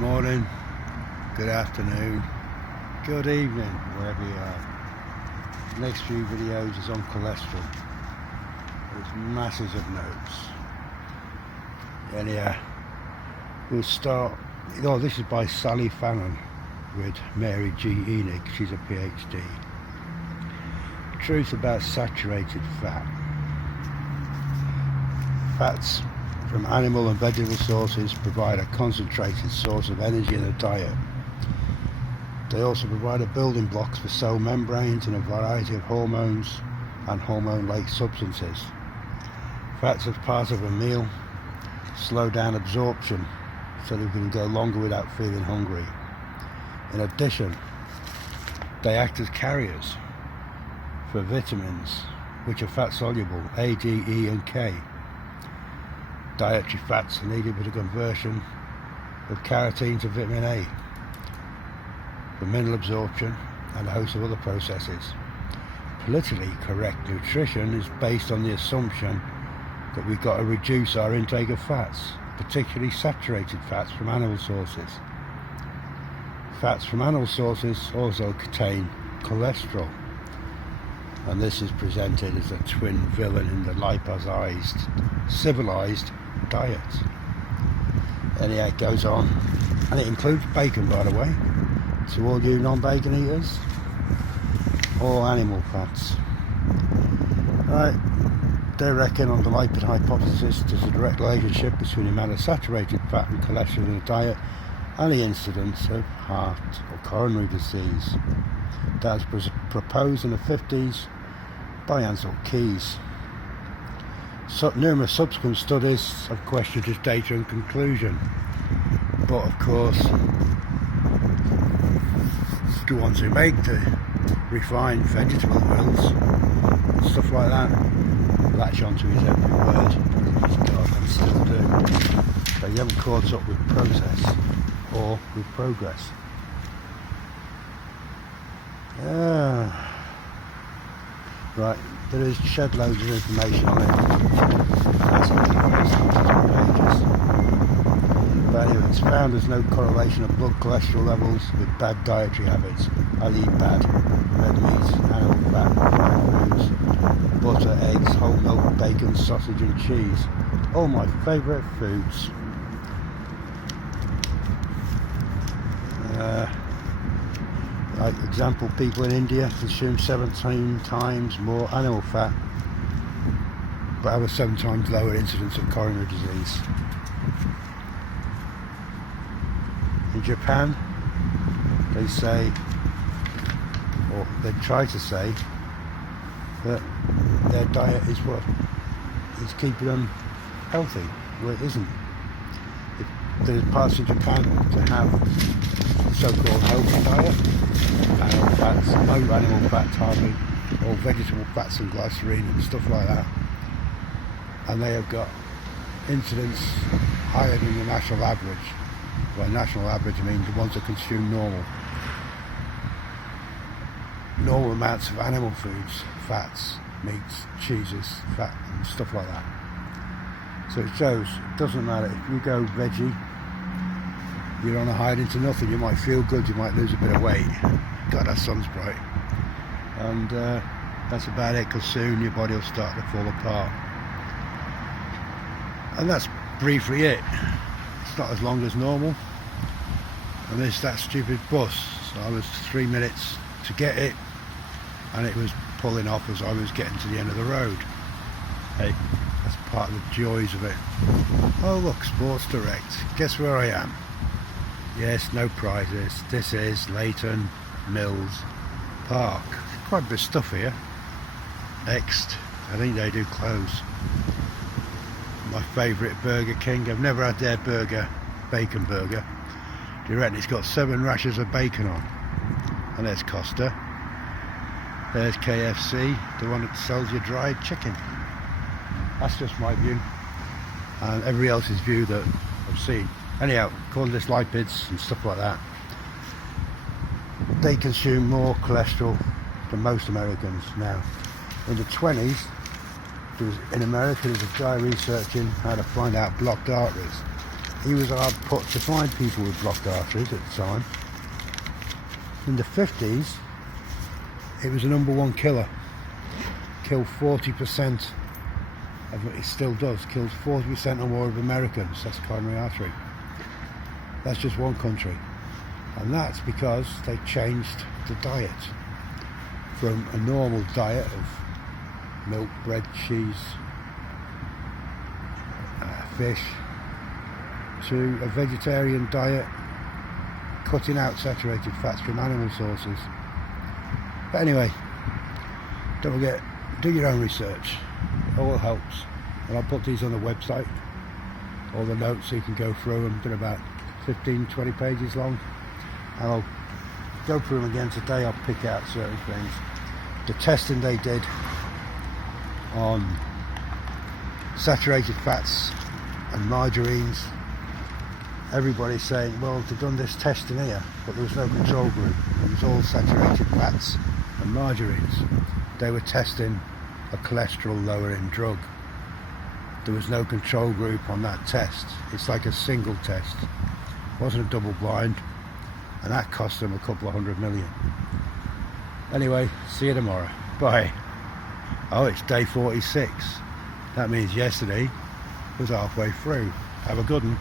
morning, good afternoon, good evening, wherever you are. The next few videos is on cholesterol. There's masses of notes. Anyhow, we'll start. This is by Sally Fallon with Mary G. Enoch. She's a PhD. Truth about saturated fat. Fats from animal and vegetable sources provide a concentrated source of energy in a diet. They also provide the building blocks for cell membranes and a variety of hormones and hormone-like substances. Fats as part of a meal slow down absorption so that we can go longer without feeling hungry. In addition, they act as carriers for vitamins, which are fat soluble, A, D, E and K. Dietary fats are needed for the conversion of carotene to vitamin A, for mineral absorption and a host of other processes. Politically correct nutrition is based on the assumption that we've got to reduce our intake of fats, particularly saturated fats from animal sources. Fats from animal sources also contain cholesterol, and this is presented as a twin villain in the liposized, civilized diet. Anyhow, it goes on, and it includes bacon, by the way, to all you non-bacon eaters. All animal fats. Right, they reckon on the lipid hypothesis there's a direct relationship between the amount of saturated fat and cholesterol in the diet and the incidence of heart or coronary disease. That was proposed in the 50s by Ansel Keys. Numerous subsequent studies have questioned this data and conclusion, but of course the ones who make the refined vegetable oils and stuff like that latch onto his every word, as God and still do. They haven't caught up with process or with progress. Right, there is shed loads of information on it. But anyway, it's found there's no correlation of blood cholesterol levels with bad dietary habits. I eat bad red meat, animal fat, foods, butter, eggs, whole milk, bacon, sausage and cheese. All my favourite foods. Like example, people in India consume 17 times more animal fat but have a 7 times lower incidence of coronary disease. In Japan, they say, or they try to say, that their diet is what is keeping them healthy. Well, it isn't. There's parts of Japan to have so-called healthy diet, animal fats, no animal fats hardly, or vegetable fats and glycerine and stuff like that, and they have got incidence higher than the national average. By national average I mean the ones that consume normal amounts of animal foods, fats, meats, cheeses, fat and stuff like that. So it shows it doesn't matter if you go veggie, you're on a hide into nothing. You might feel good, you might lose a bit of weight. God, that sun's bright. And that's about it, because soon your body will start to fall apart. And that's briefly it. It's not as long as normal. And there's that stupid bus. So I was 3 minutes to get it, and it was pulling off as I was getting to the end of the road. Hey, that's part of the joys of it. Oh look, Sports Direct. Guess where I am? Yes, no prizes. This is Leighton Mills Park. Quite a bit of stuff here. Next, I think they do clothes. My favourite Burger King. I've never had their burger, bacon burger. Do you reckon it's got 7 rashers of bacon on? And there's Costa. There's KFC, the one that sells you dried chicken. That's just my view, and everybody else's view that I've seen. Anyhow, according to this lipids and stuff like that, they consume more cholesterol than most Americans now. In the 20s, in America, there was a guy researching how to find out blocked arteries. he was hard put to find people with blocked arteries at the time. In the 50s, it was the #1 killer. Killed 40% of it still does, kills 40% or more of Americans. That's coronary artery. That's just one country. And that's because they changed the diet from a normal diet of milk, bread, cheese, fish, to a vegetarian diet, cutting out saturated fats from animal sources. But anyway, don't forget, do your own research. It all helps. And I'll put these on the website, all the notes, so you can go through them. They're about 15-20 pages long. And I'll go through them again today. I'll pick out certain things. The testing they did on saturated fats and margarines, everybody's saying, well, they've done this testing here, but there was no control group. It was all saturated fats and margarines. They were testing a cholesterol lowering drug. There was no control group on that test. It's like a single test. It wasn't a double blind, and that cost them a couple of $100 million. Anyway, see you tomorrow. Bye. Oh, it's day 46. That means yesterday was halfway through. Have a good one.